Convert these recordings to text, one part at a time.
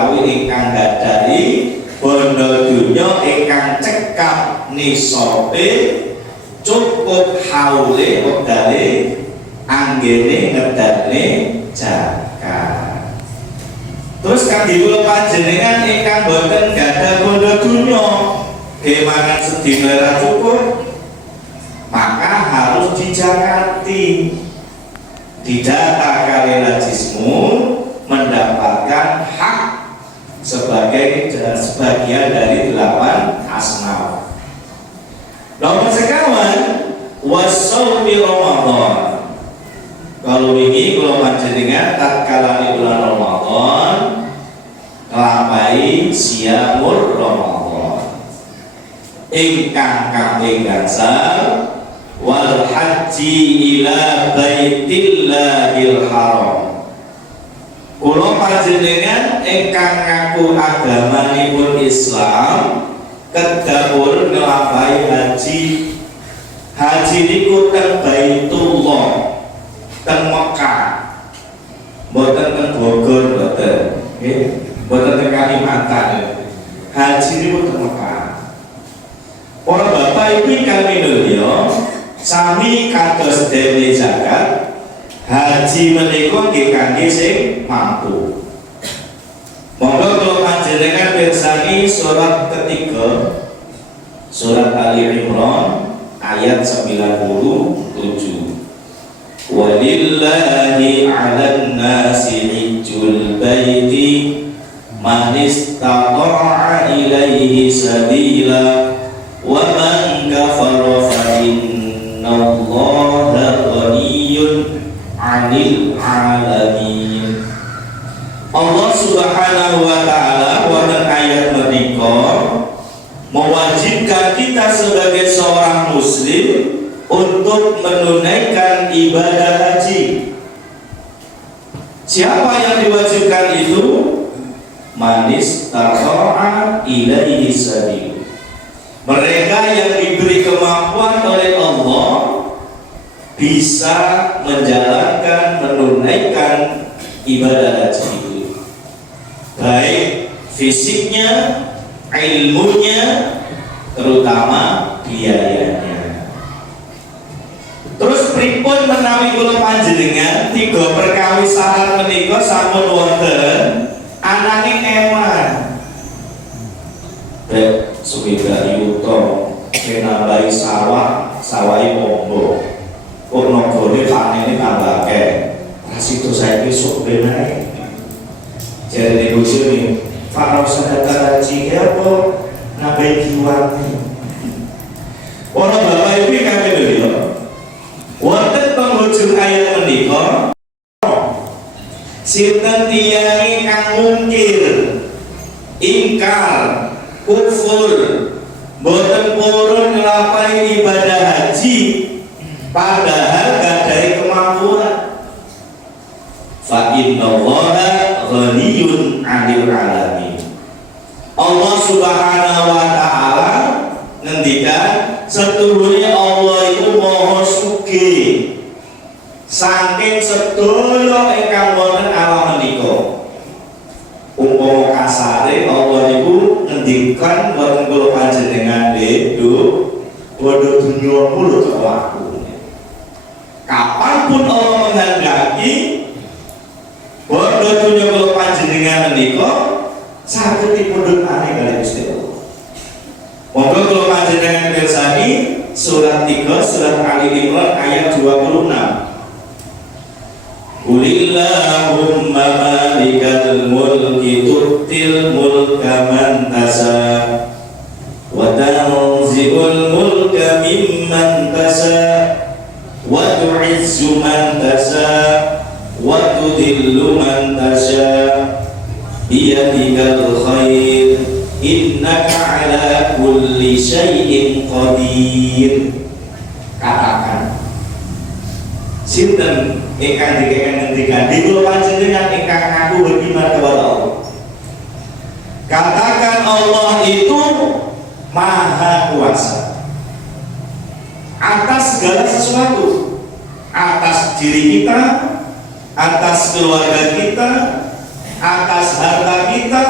utawi ingkang gadhahi bondo dunya ingkang cekap nisobe cukup haule wedale anggene ngedane zakat. Terus kangge kula panjenengan ingkang boten gadhah bondo dunya kemangan sedina ra cukup, maka harus dijakati, didata kalena jismu mendapatkan hak sebagai sebagian dari 8 asnaf. Nomor sekawan wasawmi Ramadan. Kalau ini kalau panjenengan tatkala di bulan Ramadan nglampahi siamur Ramadan ingkang kaping gangsal wal haji ila baitillahil haram. Kula panjenengan ingkang ngaku agamanipun Islam kedapur nglampahi haji. Haji niku teng Baitullah, teng Mekah, mboten teng Bogor, mboten nggih, mboten teng Kalimantan. Haji niku teng Mekah. Para bapak ibu kang minulya, sami kados dene zakat, haji menika nggih kangge sing mampu. Monggo kula panjenengan pirsani surat ketiga, surat Ali Imran ayat 97. Walillahi 'alan nasi hijjul baiti man istata'a ilaihi sabila wa man kafara fa innallaha ghaniyyun 'anil 'alamin. Allah Subhanahu wa taala wonten ayat menika mewajibkan kita sebagai seorang muslim untuk menunaikan ibadah haji. Siapa yang diwajibkan itu? Manis tara'a ilaihi sabil. Mereka yang diberi kemampuan oleh Allah bisa menjalankan, menunaikan ibadah haji itu, baik fisiknya, ilmunya, terutama biayanya. Terus pripun menawi kula panjenengan 3 perkawis syarat menika sampun wonten ananging eman. Suwida yuto kenambahi sawah, sawahi pombo. Kok nogone panene tambah akeh. Rasido saiki sok benae. Jare bojone, "Pak usah datang haji apa nambahi kiwani." Para bapak ibu kang sedaya, wonten penghujung ayat menika sinten tiyang kang mungkir, ingkar, kufur, boten purun nglampahi ibadah haji padahal gadhahi kemampuan. Fa innallaha ghaniyyun 'anil 'alamin. Allah Subhanahu wa taala ngendikan setuhune Allah itu maha sugih saking sedaya ingkang wonten alam menika. Umpama kasare Allah niku ngendikan wonten kula panjenengan nduk bodo dunya mulut aku. Kapanpun Allah menghendaki bodo dunya kula panjenengan menika saged dipundhutake kali Gusti Allah. Monggo kula panjenengan pirsani surat 3 surat Ali Imran ayat 26. Qulillahumma malikal mulki tu'til mulka man tasha wa tanzi'ul mulka mimman tasha wa tu'izzu man tasha wa tudhillu man tasha biyadikal khair innaka ala kulli syai'in qadir. Katakan sinten ingkang ngendikan di kula panjenengan ingkang ngaku beriman kepada Allah. Katakan Allah itu maha kuasa atas segala sesuatu, atas diri kita, atas keluarga kita, atas harta kita,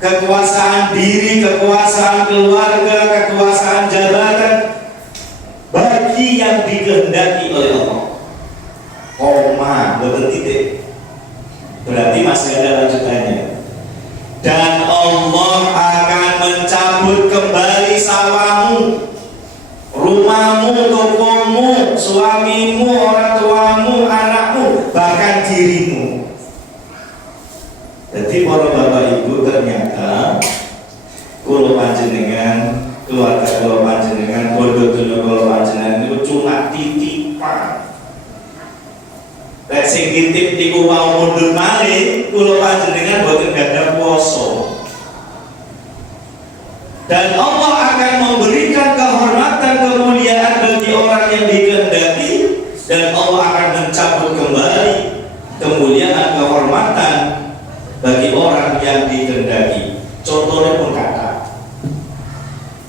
kekuasaan diri, kekuasaan keluarga, kekuasaan jabatan bagi yang dikehendaki oleh Allah. Koma, betul titik. Berarti masih ada lanjutannya. Dan Allah akan mencabut kembali sawamu, rumahmu, tokomu, suamimu, orang tuamu, anakmu, bahkan dirimu. Jadi para bapak ibu, ternyata kulo panjenengan, keluarga kulo panjenengan, bodoh dunia kulo panjenengan itu cuma titipan. Lek sing titip niku mau mundur malih, kulo panjenengan boten gadah poso. Dan Allah akan memberikan kehormatan, kemuliaan bagi orang yang dikehendaki, dan Allah akan mencabut kembali kemuliaan, kehormatan bagi orang yang dikehendaki. Contohnya pun kata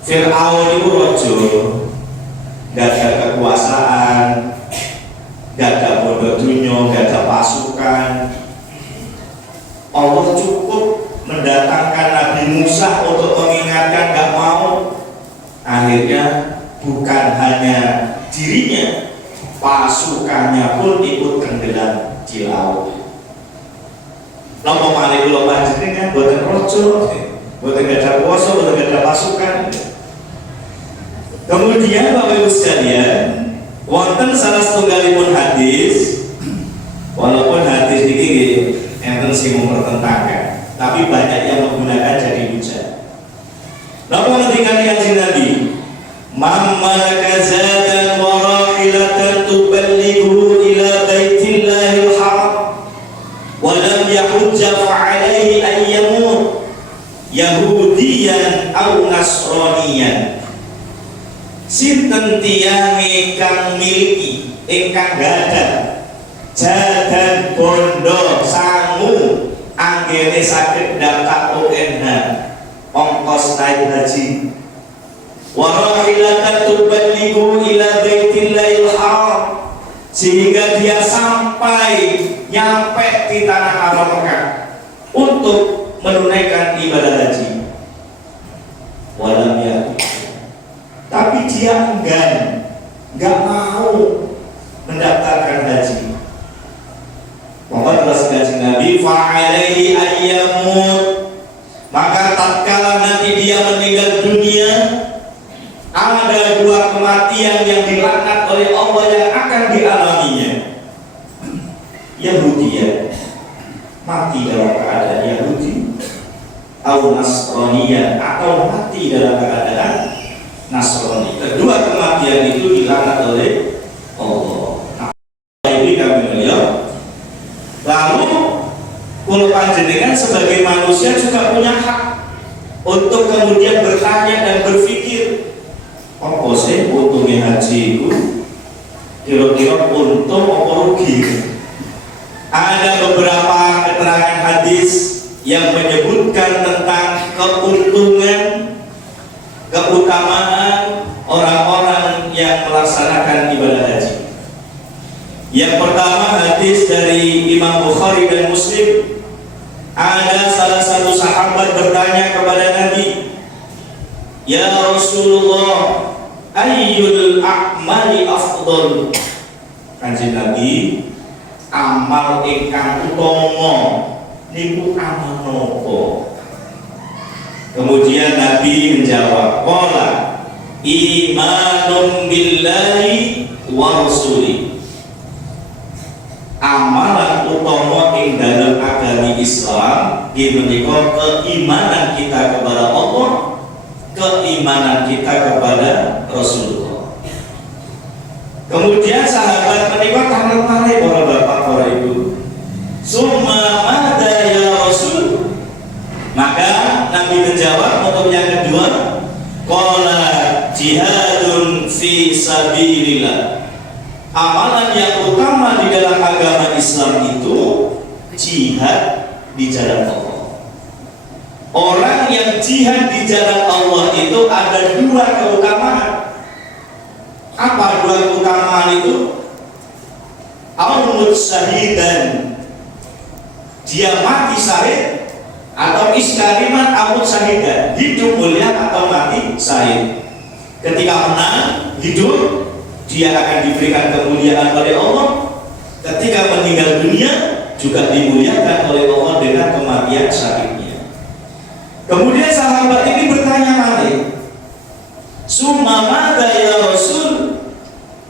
Fir'aun itu rojo, gak ada kekuasaan, gak ada bodoh dunia, gak ada pasukan. Allah cukup mendatangkan Nabi Musa untuk mengingatkan, gak mau. Akhirnya bukan hanya dirinya, pasukannya pun ikut tenggelam di laut. Nopo malih kula panjenengan boten rojo, boten ada kuasa, boten ada pasukan. Kemudian Bapak Ibu sekalian, wonten salah setunggalipun hadis, walaupun hadis ini enten sing mempertentangkan, tapi banyak yang menggunakan jadi hujah. Napa ngendikane Kanjeng Nabi? Mamma kazatan wa rahilatan tuballighu ila baitillahil haram wa lam yahujja fa alaihi an yamut yahudiyan aw nasraniyan. Sinten tiyang ingkang miliki, ingkang gadah jadan bondo sangu anggene saged daftar ONH, ongkos naik haji, wa rahilatan tuballighu ila baitillahil haram, sehingga dia sampai nyampe di tanah haram Mekah untuk menunaikan ibadah haji. Walam ya, tapi dia enggak mau mendaftarkan haji. Maka terus Kanjeng Nabi fa'alaihi ayyamut, maka tatkala nanti dia meninggal dunia, ada dua kematian yang dilaknat oleh Allah yang akan dialaminya. Yahudiyah, mati dalam keadaan Yahudi, atau Nasraniyah, atau mati dalam keadaan Nasrani. Kedua kematian itu dilaknat oleh Allah. Nah, ini kami melihat. Lalu kulo panjenengan sebagai manusia juga punya hak untuk kemudian bertanya dan berpikir, apa sih untungnya haji itu? Kira-kira untung apa rugi? Ada beberapa keterangan hadis yang menyebutkan tentang keuntungan, keutamaan orang-orang yang melaksanakan ibadah haji. Yang pertama hadis dari Imam Bukhari dan Muslim. Ada salah satu sahabat bertanya kepada Nabi, "Ya Rasulullah, ayyul a'mali afdal?" Kanjeng Nabi, amal ingkang utama niku amal napa? Kemudian Nabi menjawab, "Qala imanun billahi wa rasuli." Amalan utama ing dalam agama Islam menika keimanan kita kepada Allah, keimanan kita kepada Rasulullah. Kemudian sahabat menika tangan malih para bapak, para ibu. Summa madza ya Rasul? Maka Nabi menjawab untuk yang kedua, qala jihadun fi sabilillah. Amalan yang utama di dalam agama Islam itu jihad di jalan Allah. Orang yang jihad di jalan Allah itu ada dua keutamaan. Apa dua keutamaan itu? Al-mut syahidan, dia mati syahid, atau iskariman amut syahidan, hidup mulia atau mati syahid. Ketika menang hidup, dia akan diberikan kemuliaan oleh Allah. Ketika meninggal dunia juga dimuliakan oleh Allah dengan kematian syahidnya. Kemudian sahabat ini bertanya balik, summa madza ya Rasul,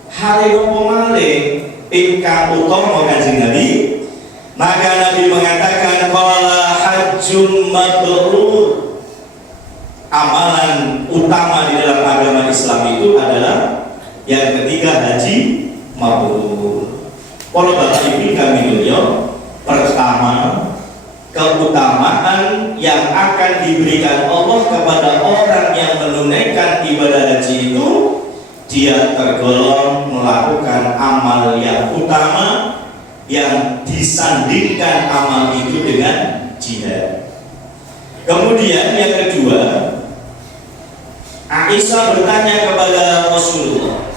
hari nopo malih ingkang utama Kanjeng Nabi? Maka Nabi mengatakan qala hajjum mabrur. Amalan utama di dalam agama Islam itu adalah yang ketiga, haji mabrur. Para bapak ibu kami mulia, pertama, keutamaan yang akan diberikan Allah kepada orang yang menunaikan ibadah haji itu, dia tergolong melakukan amal yang utama yang disandingkan amal itu dengan jihad. Kemudian yang kedua, Aisyah bertanya kepada Rasulullah.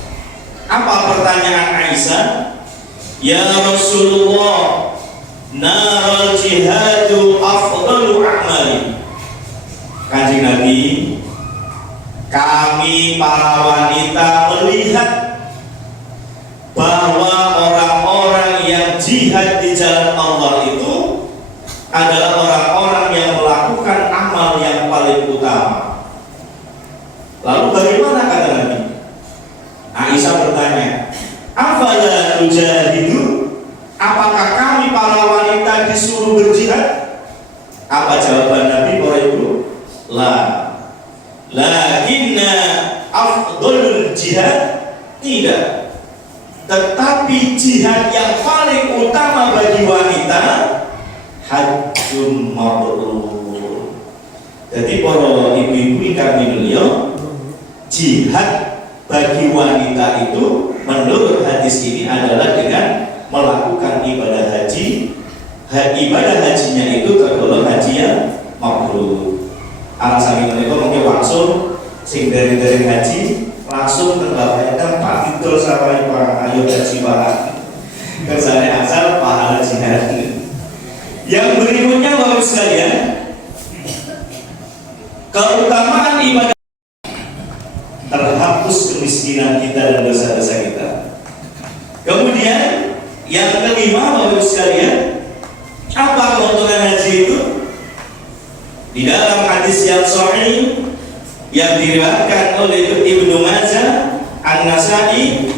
Apa pertanyaan Aisyah? Ya Rasulullah, naral jihadu afdalu a'mali. Kanjeng Nabi, kami para wanita melihat bahwa orang-orang yang jihad di jalan Allah itu adalah orang-orang yang melakukan amal yang paling utama. Lalu bagaimana kata Nabi? Aisyah bertanya, afala nujahidu? Apakah kami para wanita disuruh berjihad? Apa jawaban Nabi para ibu? La. Lakinna afdalul jihad, tidak. Tetapi jihad yang paling utama bagi wanita hajjum mabrur. Jadi para ibu-ibu kami mulia, jihad bagi wanita itu menurut hadis ini adalah dengan melakukan ibadah haji. Ibadah hajinya itu tergolong haji yang mabrur. Alasan itu mungkin langsung sing dari haji langsung ke bapaknya Pak Fitul sama Pak Ayo haji Pak kesannya asal pahala jihad. Yang berikutnya bapak sekalian, keutamaan ibadah, terhapus kemiskinan kita dan dosa-dosa kita. Kemudian yang kelima bapak sekalian, apa keuntungan haji itu? Di dalam hadis yang sahih yang diriwayatkan oleh Ibnu Majah, An-Nasa'i,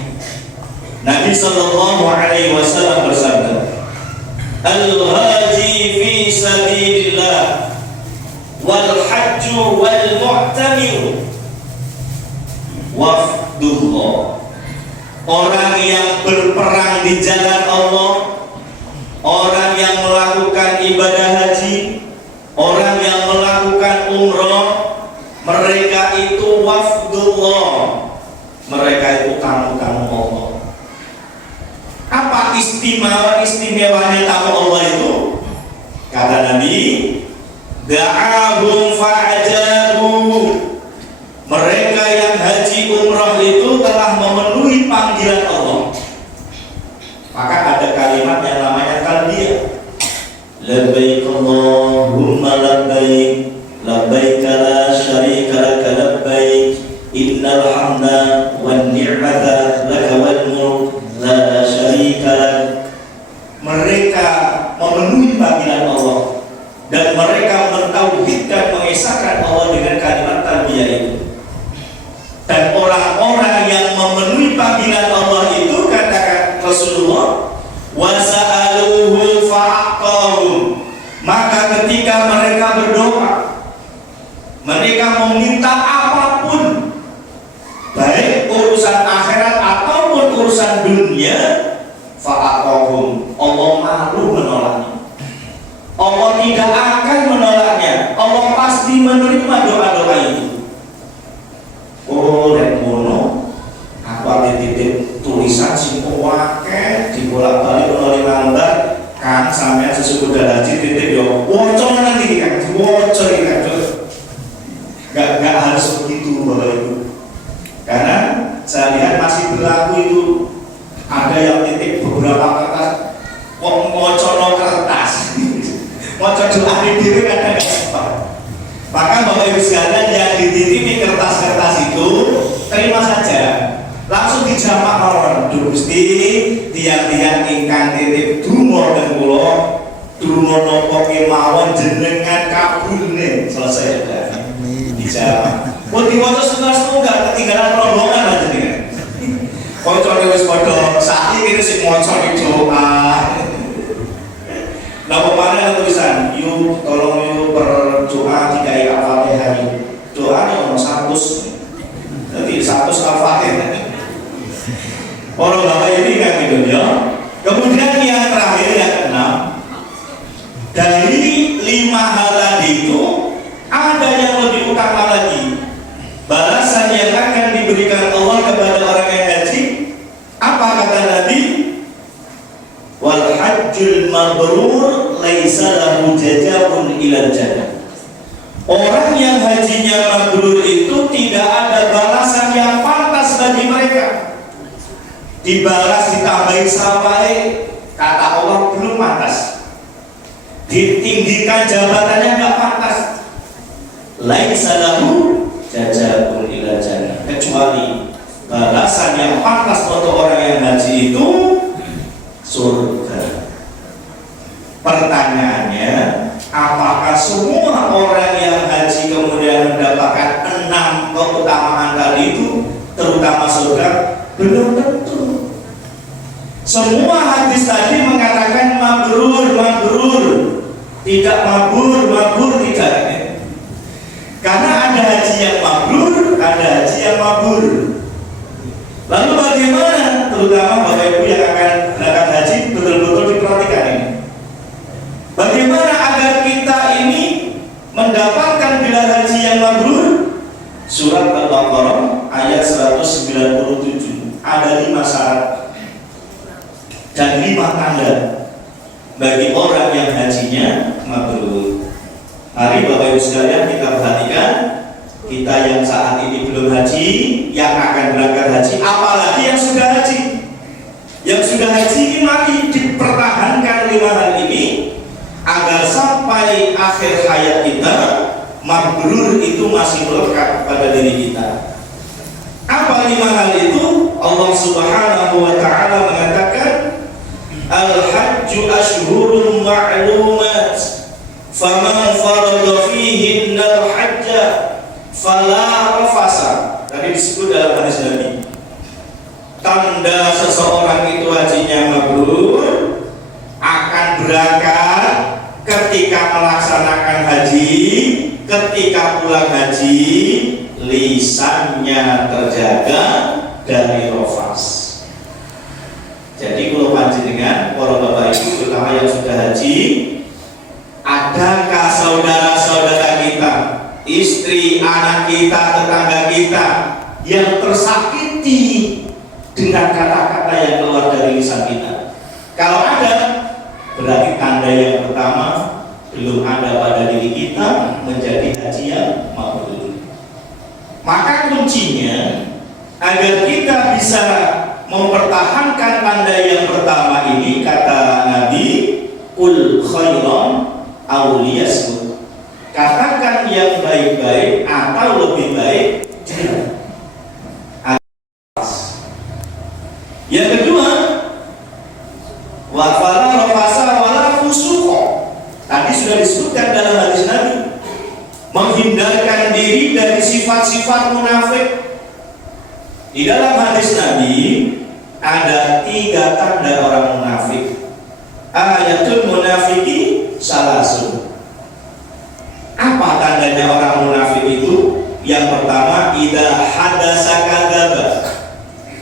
Nabi sallallahu alaihi wasallam bersabda, "Al-haji fi sabilillah wal hajju wal mu'tamir wafdullah." Orang yang berperang di jalan Allah, orang yang melakukan ibadah haji, orang yang melakukan umrah, mereka itu wafdullah, mereka itu tamu-tamu Allah. Apa istimewanya tamu Allah itu? Kata Nabi, da'ahum fa'ajabu. Mereka yang haji umrah itu telah memenuhi panggilan Allah. Maka ada kalimat yang namanya talbiyah. Labbaik Allahumma labbaik, labbaik la syarika laka labbaik, innal hamda wan ni'mata laka wal mulk la syarika lak. Mereka memenuhi panggilan Allah dan mereka mentauhidkan, mengesahkan Allah dengan kalimat talbiyah itu. Dan orang-orang yang memenuhi panggilan Allah itu, katakan Rasulullah, wa sa'aluhu fa'aqahum, maka ketika mereka berdoa, mereka meminta apapun, baik urusan akhirat ataupun urusan dunia, fa'aqahum, Allah malu menolaknya. Allah tidak akan menolaknya. Allah pasti menerima doa-doa itu. Oh, dan mono, aku ada titip tulisan sing wake dibolak-balik oleh lambat kan sampai sesudah haji titip yo wocor nanti kan wocor ini kan nggak harus begitu Bapak Ibu, karena saya lihat masih berlaku itu. Ada yang titip beberapa kertas wocor kertas wocor doa di diri kadang nggak sempat. Maka Bapak Ibu sekalian yang dititipi kertas-kertas itu terima saja, langsung dijamak mawon. Gusti tiang-tiang ingkang titip donga teng kula, donga napa kemawon jenengan kabulne, selesai sudah. Dijamak. Mun diwaca setengah ketinggalan rombongan lah jenengan. Kancane wis padha saiki kene sing maca doa. Nah, kemarin ada tulisan, yuk tolong yuk berdoa dikai Al-Fatihah. Doanya ono 100. Nanti 100 Al-Fatihah. Orang Bapak ini kan gitu ya. Kemudian yang terakhir yang keenam, dari 5 hal tadi itu ada yang lebih utama lagi. Balasan yang akan diberikan Allah kepada orang yang haji. Apa kata Nabi? Wal hajjul mabrur laisa lahu jazaa'un ila jannah. Orang yang hajinya mabrur itu tidak ada balasan yang pantas bagi mereka. Dibalas ditambahin sawae, kata Allah belum pantas. Ditinggikan jabatannya enggak pantas. Laisa lahu jazaa'un ila jannah. Kecuali balasan yang pantas untuk orang yang haji itu surga. Pertanyaannya, apakah semua orang yang haji kemudian mendapatkan 6 keutamaan tadi itu, terutama surga? Belum tentu. Semua hadis tadi mengatakan mabrur, mabrur, tidak mabur, mabur tidak. Karena ada haji yang mabrur, ada haji yang mabur. Lalu bagaimana, terutama Bapak Ibu yang akan berangkat haji, betul-betul diperhatikan ini. Bagaimana agar kita ini mendapatkan gelar haji yang mabrur? Surat Al-Baqarah ayat 197. Ada 5 syarat dan 5 tanda bagi orang yang hajinya mabrur. Mari Bapak Ibu sekalian kita perhatikan. Kita yang saat ini belum haji, yang akan berangkat haji, apalagi yang sudah haji. Yang sudah haji ini mari dipertahankan 5 hal ini agar sampai akhir hayat kita mabrur itu masih melekat pada diri kita. Apa 5 hal itu? Allah Subhanahu wa taala mengatakan al-hajju ashhurun ma'lumat faman farada fihinna al-hajja fala rafasa. Tadi disebut dalam hadis Nabi, tanda seseorang itu hajinya mabrur akan berangkat ketika melaksanakan haji, ketika pulang haji lisannya terjaga dari rafas. Jadi kalau panjenengan para bapak ibu terutama yang sudah haji, adakah saudara-saudara kita, istri, anak kita, tetangga kita yang tersakiti dengan kata-kata yang keluar dari lisan kita? Kalau ada, berarti tanda yang pertama belum ada pada diri kita menjadi haji yang mabrur. Maka kuncinya agar kita bisa mempertahankan tanda yang pertama ini, kata Nabi, qul khairan aw liyasmut. Katakan yang baik-baik atau lebih baik diam. Yang kedua, wa fala rafasa wala fusuqa. Tadi sudah disebutkan dalam hadis Nabi, menghindarkan diri dari sifat-sifat munafik. Di dalam hadis Nabi ada 3 tanda orang munafik. Ayatul munafiki salasun. Apa tandanya orang munafik itu? Yang pertama, idza hadasa kadzaba.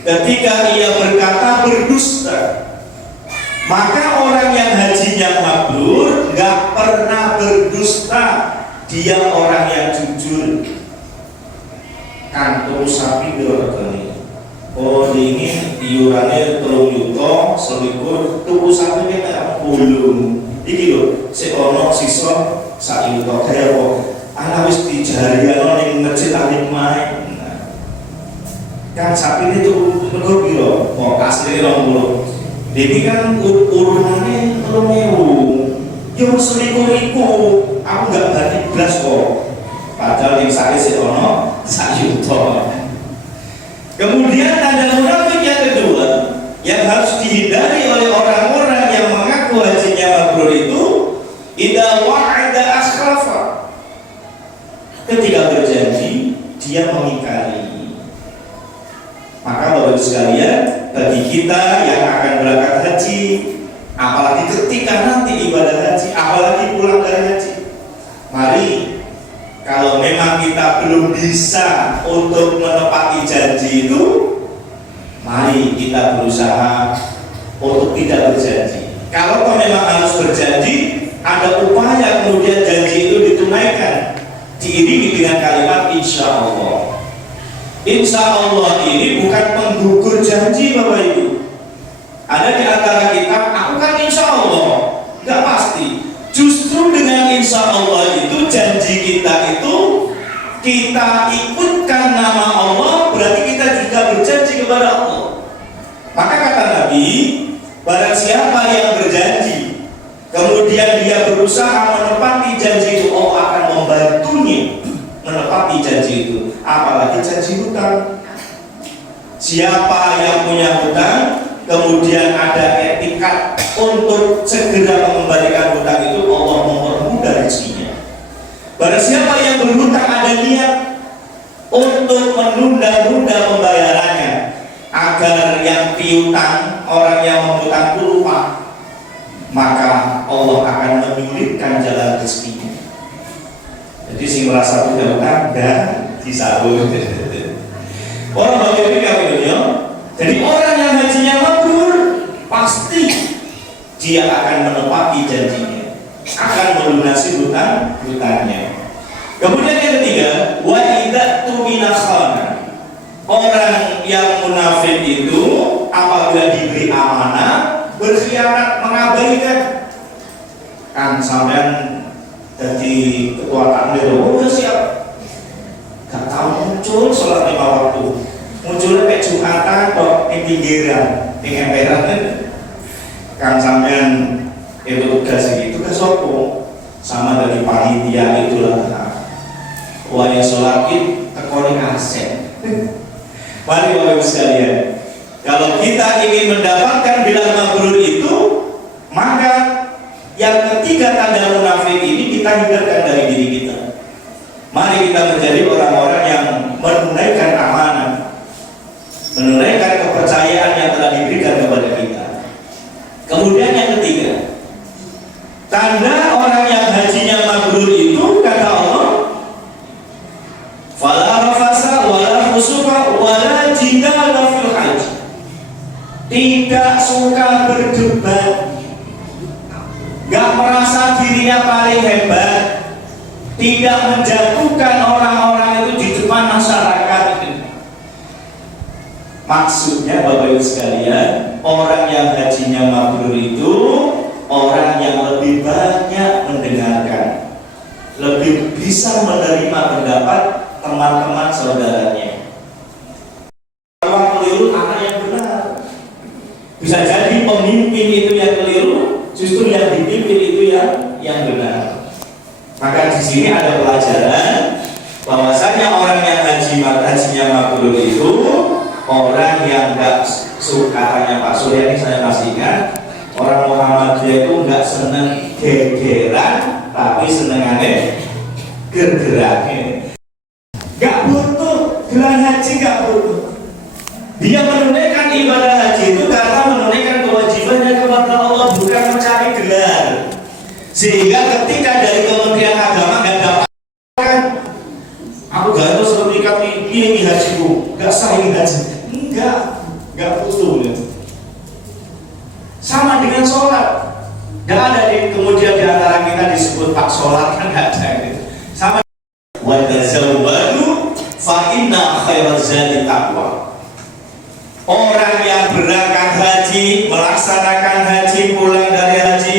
Ketika ia berkata berdusta. Maka orang yang hajinya mabrur nggak pernah berdusta. Dia orang yang jujur. Kantung sapi diorgani. Oh ini iurannya 3 juta, selikur tuku sapi kita belum. Iki lho, si ono sisa sak juta kaya kok. Ana wis dijariano ning masjid ahli main. Kan sapi itu mergo piro? Kok asline 20. Ini kan urunannya 3.000. yo selingkuh-iku, aku nggak berani belas kok. Padahal yang saya sekono sayuto. Kemudian tanda munafik yang kedua yang harus dihindari oleh orang-orang yang mengaku hajinya mabrur itu, idza wa'ada akhlafa. Ketika berjanji dia mengingkari. Maka Bapak sekalian, bagi kita yang akan berangkat haji, apalagi ketika nanti ibadah haji, apalagi pulang dari haji, mari kalau memang kita belum bisa untuk menepati janji itu, mari kita berusaha untuk tidak berjanji. Kalau memang harus berjanji, ada upaya kemudian janji itu ditunaikan, diiringi dengan kalimat insya Allah. Insya Allah ini bukan penggugur janji Bapak Ibu. Ada di antara kita, aku kan insya Allah, nggak pasti. Justru dengan insya Allah itu janji kita itu kita ikutkan nama Allah, berarti kita juga berjanji kepada Allah. Maka kata Nabi, barang siapa yang berjanji kemudian dia berusaha menepati janji itu, Allah akan membantunya menepati janji itu. Apalagi janji hutang. Siapa yang punya hutang kemudian ada etikat untuk segera mengembalikan hutang itu, Allah mempermudah rezekinya. Barang siapa yang berhutang ada niat untuk menunda-nunda pembayarannya agar yang piutang, orang yang menghutang itu lupa, maka Allah akan menyulitkan jalan rezekinya. Jadi sing merasa punya hutang dan disahur. Orang bagi dunia. Jadi orang yang hajinya mabrur pasti dia akan menepati janjinya, akan melunasi hutangnya. Kemudian yang ketiga, wa idza tumina khana. Orang yang munafik itu apabila diberi amanah berkhianat, mengabaikan. Kan sampean jadi ketua takmir, oh siap. Gak tahu muncul sholat 5 waktu, munculnya kayak Jumatan kok di pinggiran, di emperan kan. Kan sampean itu tugas sopo sama dari panitia itulah. Wah yang sholat id tekoni asen. Mari Bapak Ibu sekalian, kalau kita ingin mendapatkan bilang mabrur itu, maka yang ketiga tanda munafik ini kita hindarkan dari diri kita. Mari kita menjadi orang-orang yang menunaikan amanah, menunaikan kepercayaan yang telah diberikan kepada kita. Kemudian yang ketiga, tanda orang yang hajinya mabrur itu kata Allah, fala rafasa wala fusuqa wala jidala fil hajj. Tidak suka berdebat, gak merasa dirinya paling hebat, tidak menjatuhkan orang-orang itu di depan masyarakat. Maksudnya Bapak Ibu sekalian, orang yang hajinya mabrur itu orang yang lebih banyak mendengarkan, lebih bisa menerima pendapat teman-teman saudaranya. Orang keliru anak yang benar. Bisa jadi pemimpin itu yang keliru, justru yang dipimpin itu yang benar. Maka di sini ada pelajaran bahwasanya orang yang hajinya mabrur itu orang yang enggak suka, hanya Pak Surya ini saya pastikan orang Muhammadiyah itu enggak seneng gegeran, tapi senengannya gergerannya. Enggak butuh gelar haji, enggak butuh. Dia menunaikan ibadah haji itu karena menunaikan kewajibannya kepada Allah, bukan mencari gelar. Sehingga ketika dari Kementerian Agama nggak dapat kan, aku gak tahu sertifikat ini hajiku, nggak sah ini haji, nggak butuh ya. Sama dengan sholat, nggak ada kemudian di antara kita disebut pak sholat, kan nggak ada gitu. Sama wa tazawwadu fa inna khairaz zadi taqwa. Orang yang berangkat haji, melaksanakan haji, pulang dari haji,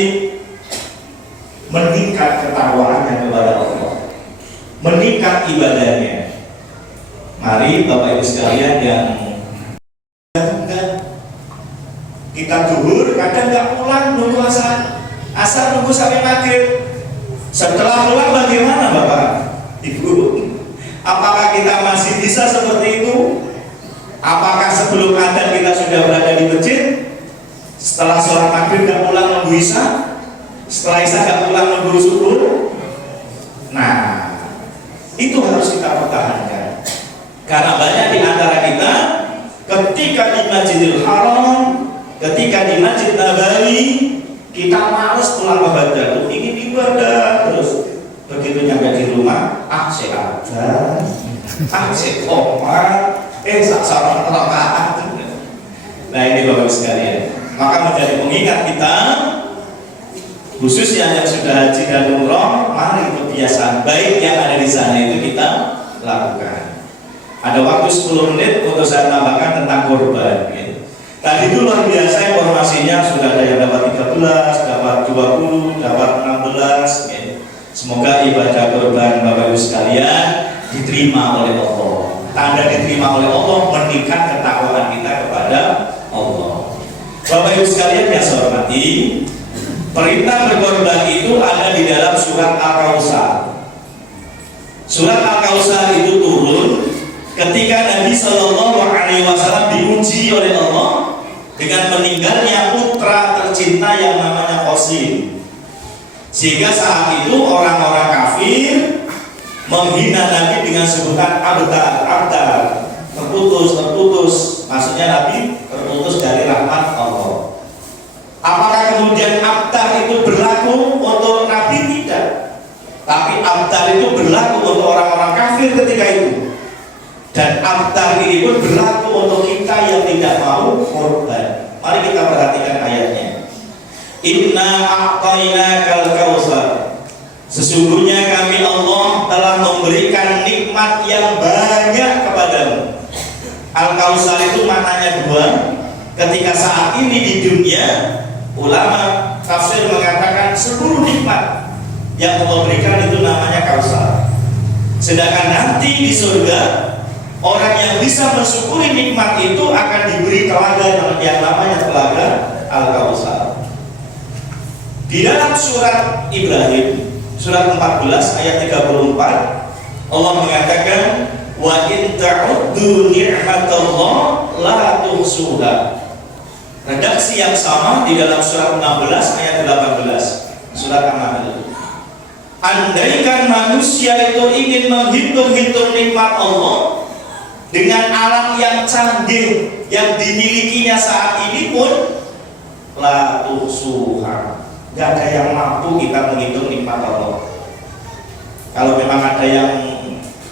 meningkat ketakwaannya kepada Allah, meningkat ibadahnya. Mari Bapak Ibu sekalian yang kita duhur, kadang nggak pulang nunggu asar, asal nunggu sampai maghrib. Setelah pulang bagaimana Bapak Ibu? Apakah kita masih bisa seperti itu? Apakah sebelum adzan kita sudah berada di masjid? Setelah sholat maghrib dan pulang nunggu isya? Setelah isya dan pulang nunggu subuh? Nah, itu harus kita pertahankan. Karena banyak di antara kita ketika di Masjidil Haram, ketika di Masjid Nabawi, kita malas pulang ibadah, ingin ibadah terus. Begitu nyampe di rumah, saya ada, saya komat, sasaran rakaat. Nah ini Bapak sekalian, maka menjadi pengingat kita, khususnya yang sudah haji dan umroh, mari kebiasaan baik yang ada di sana itu kita lakukan. Ada waktu 10 menit untuk saya tambahkan tentang kurban. Tadi itu luar biasa informasinya, sudah ada yang dapat 13, dapat 20, dapat 16. Semoga ibadah kurban Bapak Ibu sekalian diterima oleh Allah. Tanda diterima oleh Allah meningkat ketakwaan kita kepada Allah. Bapak Ibu sekalian yang saya hormati, perintah berkorban itu ada di dalam surat Al-Kautsar. Surat Al-Kautsar itu turun ketika Nabi Shallallahu Alaihi Wasallam diuji oleh Allah dengan meninggalnya putra tercinta yang namanya Qasim. Sehingga saat itu orang-orang kafir menghina Nabi dengan sebutan abtar, terputus. Maksudnya Nabi terputus dari rahmat Allah. Apakah kemudian abtar itu berlaku untuk Nabi? Tidak. Tapi abtar itu berlaku untuk orang-orang kafir ketika itu. Dan abtar ini pun berlaku untuk kita yang tidak mau korban. Mari kita perhatikan ayatnya. Inna a'tainakal kautsar. Sesungguhnya kami Allah telah memberikan nikmat yang banyak kepadamu. Al-Kautsar itu maknanya dua. Ketika saat ini di dunia, ulama tafsir mengatakan seluruh nikmat yang Allah berikan itu namanya Kautsar. Sedangkan nanti di surga, orang yang bisa mensyukuri nikmat itu akan diberi telaga yang namanya telaga Al-Kautsar. Di dalam surat Ibrahim, surat 14 ayat 34, Allah mengatakan, wa in ta'uddu ni'matallah la tuhsuha. Redaksi yang sama di dalam surat 16 ayat 18, surat An-Nahl. Andaikan manusia itu ingin menghitung-hitung nikmat Allah dengan alam yang canggih yang dimilikinya saat ini pun, la tuhsuha. Gak ada yang mampu kita menghitung nikmat Allah. Kalau memang ada yang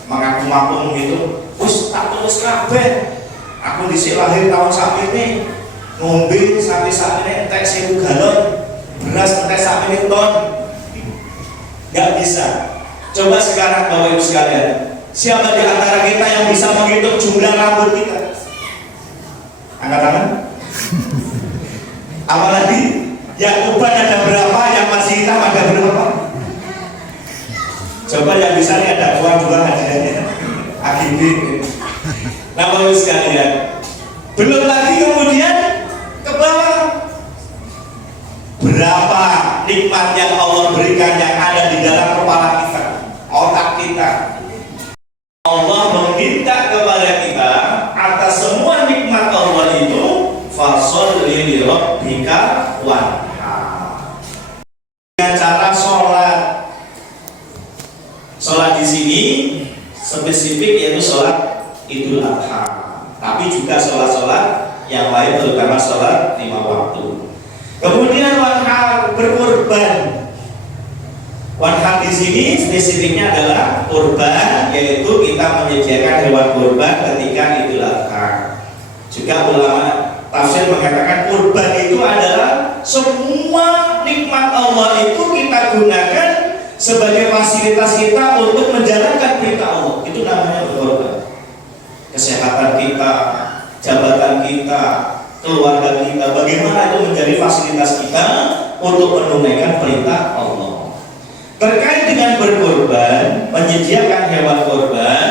mengaku mampu menghitung, wis tak tulus kabeh. Aku dhisik lahir tahun sakmene, ngombe sampai sakmene entek 1000 galon, beras entek sakmene ton. Gak bisa. Coba sekarang Bapak Ibu sekalian, siapa di antara kita yang bisa menghitung jumlah rambut kita? Angkat tangan. Apalagi yang uban ada berapa, yang masih hitam ada berapa? Coba yang bisa nih ada dua hadiahnya AGB. Nah Bapak sekalian, belum lagi kemudian ke bawah, berapa nikmat yang Allah berikan yang ada di dalam kepala kita, otak kita. Allah meminta kepada kita atas semua nikmat Allah itu, fasholli li rabbika wanhar. Dengan cara sholat di sini spesifik yaitu sholat Idul Adha, tapi juga sholat yang lain, terutama sholat 5 waktu. Kemudian wanhar, berkurban. Wanhar di sini spesifiknya adalah kurban, yaitu kita menyediakan hewan kurban ketika Idul Adha. Juga ulama tafsir mengatakan kurban itu adalah semua nikmat Allah itu kita gunakan sebagai fasilitas kita untuk menjalankan perintah Allah. Itu namanya berkorban. Kesehatan kita, jabatan kita, keluarga kita, bagaimana itu menjadi fasilitas kita untuk menunaikan perintah Allah. Terkait dengan berkorban, menyediakan hewan korban,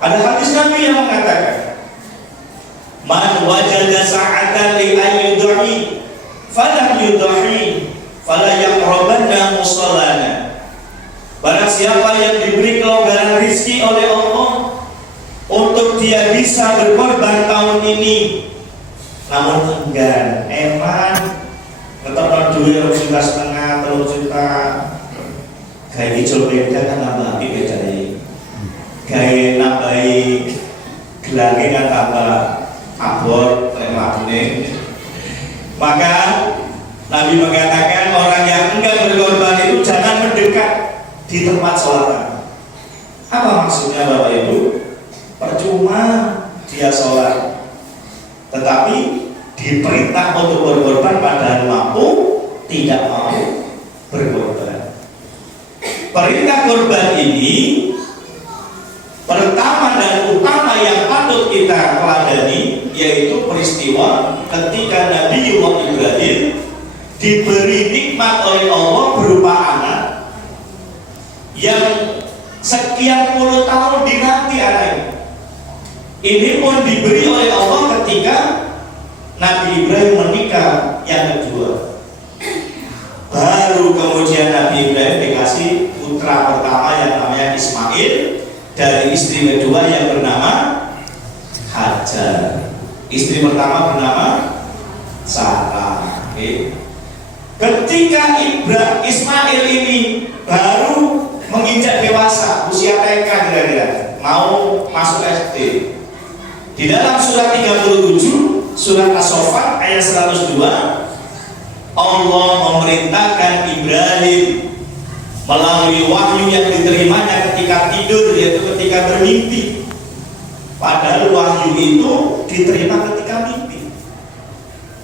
ada hadis Nabi yang mengatakan, man wajada sa'atan li ayyudhi falam yudhi fala yaqrabanna musallana. Barang siapa yang diberi kelonggaran rizki oleh Allah untuk dia bisa berkorban tahun ini, namun enggan, emang tetap duit 2,5 juta, 3 juta, kayak hijau beda kan nambah beda nih, kayak nambahi gelangnya kan tambah abot, lemahnya. Maka Nabi mengatakan orang yang enggan berkorban itu jangan mendekat di tempat sholat. Apa maksudnya Bapak Ibu? Percuma dia sholat, tetapi diperintah untuk berkorban padahal mampu tidak mau berkorban. Perintah korban ini pertama dan utama yang patut kita teladani, yaitu peristiwa ketika Nabiullah Ibrahim diberi nikmat oleh Allah berupa anak yang sekian puluh tahun dinanti anaknya. Ini pun diberi oleh Allah ketika Nabi Ibrahim menikah yang kedua. Baru kemudian Nabi Ibrahim dikasih putra pertama yang namanya Ismail dari istri kedua yang bernama Hajar. Istri pertama bernama Sarah. Ketika Ismail ini baru menginjak dewasa, usia TK kira-kira, mau masuk SD. Di dalam surat 37, surat As-Saffat ayat 102, Allah memerintahkan Ibrahim melalui wahyu yang diterimanya ketika tidur, yaitu ketika bermimpi. Padahal wahyu itu diterima ketika mimpi.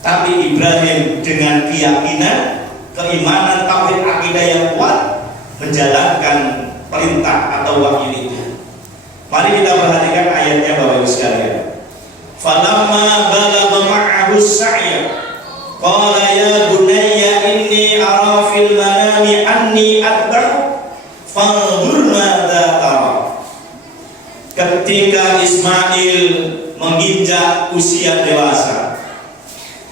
Tapi Ibrahim dengan keyakinan, keimanan, tauhid, akidah yang kuat menjalankan perintah atau wahyu itu. Mari kita perhatikan ayatnya Bapak Ibu sekalian. Falamma balagha ma'ahu as-sa'ya qala ya bunayya inni ara fil manami anni atba'u fanzur madza tara. Ketika Ismail menginjak usia dewasa,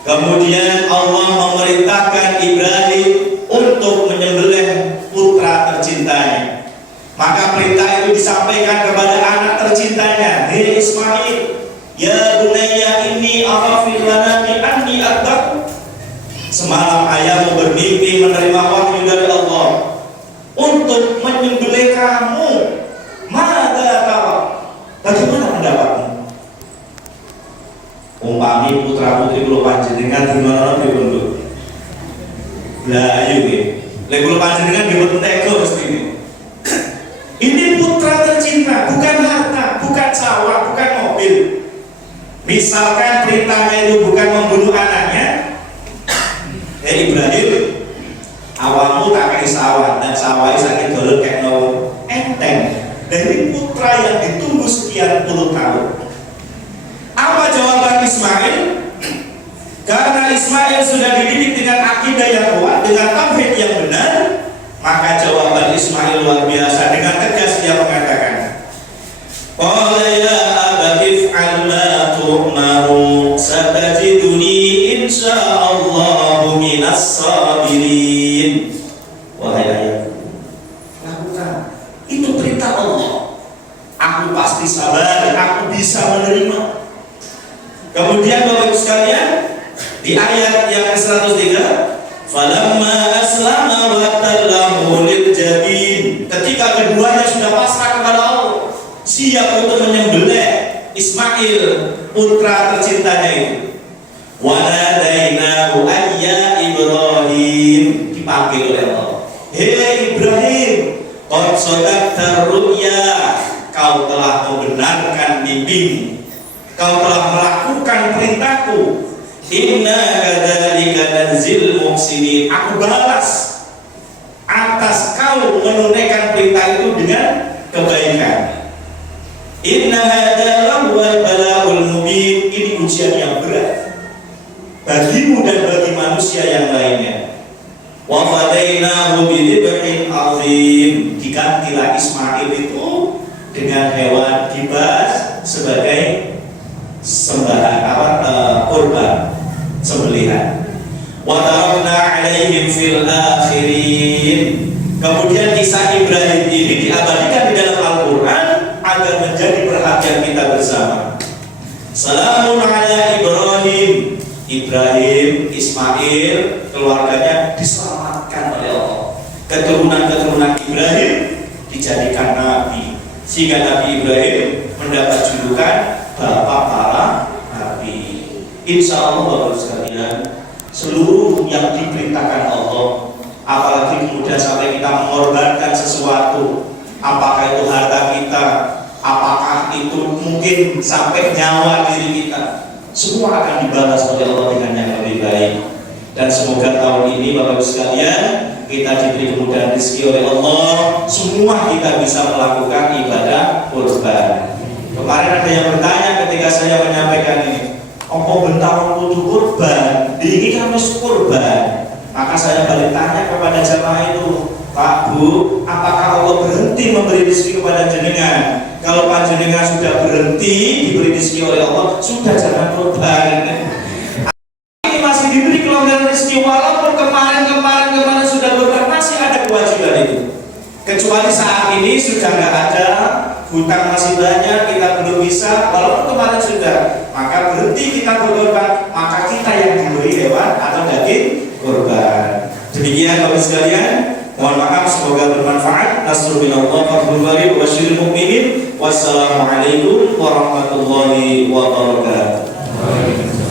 kemudian Allah memerintahkan Ibrahim untuk menyembelih putra tercintanya. Maka perintah itu disampaikan kepada anak tercintanya, hei Ismail, ya bunayya inni ara fil manami anni atba'u. Semalam ayahmu bermimpi menerima wahyu dari Allah untuk menyembelih kamu. Madza tara? Bagaimana pendapatmu? Umpami putra putri kula panjenengan dimana dipundhut. Lah ayo nggih. Lek kula panjenengan nggih teko mesti ini. Ini putra tercinta, bukan harta, bukan sawah, bukan mobil. Misalkan perintahnya itu bukan membunuh anaknya, Ibrahim, awakmu tak kei sawah dan sawah sakit dolor kayak no enteng. Dari putra yang ditunggu sekian puluh tahun. Apa jawaban Ismail? Karena Ismail sudah dididik dengan akidah yang kuat, dengan tauhid yang benar, maka jawaban Ismail luar biasa. Dengan tegas dia mengatakan, qala ya abati if'al ma tu'maru satajiduni insyaallahu minas sabirin. Wahai ayahku, lakukan, itu perintah Allah. Aku pasti sabar, aku bisa menerima. Kemudian Bapak Ibu sekalian, di ayat yang ke-103, falamma aslama wa tallahu lil jabin, ketika keduanya sudah pasrah kepada Allah, siap untuk menyembelih Ismail putra tercintanya itu, wa nadainahu ayya Ibrahim, dipanggil oleh Allah, hei Ibrahim, qad sadaqta ru'ya, kau telah membenarkan mimpimu, kau telah melakukan perintahku. Inna kadzalika nanzil muhsinin, aku balas atas kau menunaikan perintah itu dengan kebaikan. Inna hadzal wal bala'ul mubin, ini ujian yang berat bagimu dan bagi manusia yang lainnya. Wa fadainahu bidzibhin azim, digantilah Ismail itu dengan hewan dibas sebagai sembahan kurban sembelihan. Wa tarakna alaihim fil akhirin. Kemudian kisah Ibrahim ini diabadikan di dalam Al-Quran agar menjadi perhatian kita bersama. Salamun ala Ibrahim. Ibrahim, Ismail, keluarganya diselamatkan oleh Allah. Keturunan-keturunan Ibrahim dijadikan nabi, sehingga Nabi Ibrahim mendapat julukan bapak para nabi. Insya Allah Bapak sekalian, seluruh yang diperintahkan Allah, apalagi kemudian sampai kita mengorbankan sesuatu, apakah itu harta kita, apakah itu mungkin sampai nyawa diri kita, semua akan dibalas oleh Allah dengan yang lebih baik. Dan semoga tahun ini Bapak Ibu sekalian kita diberi kemudahan rezeki oleh Allah, semua kita bisa melakukan ibadah kurban. Kemarin ada yang bertanya ketika saya menyampaikan ini, apa bentar kudu kurban, ini kan harus kurban. Maka saya balik tanya kepada jamaah itu, Pak Bu, apakah Allah berhenti memberi rezeki kepada jenengan? Kalau panjenengan sudah berhenti diberi rezeki oleh Allah, sudah jangan kurban. Ini masih diberi kelonggaran rezeki, walaupun kemarin sudah kurban, masih ada kewajiban itu. Kecuali saat ini sudah nggak ada, hutang masih banyak, kita belum bisa, walaupun kemarin sudah, maka berhenti kita berkorban, maka kita yang diberi hewan atau daging kurban. Demikian Bapak sekalian, mohon maaf, semoga bermanfaat. Nasrul minallah fadlul bari wa basyiril mu'minin. Wassalamualaikum warahmatullahi wabarakatuh.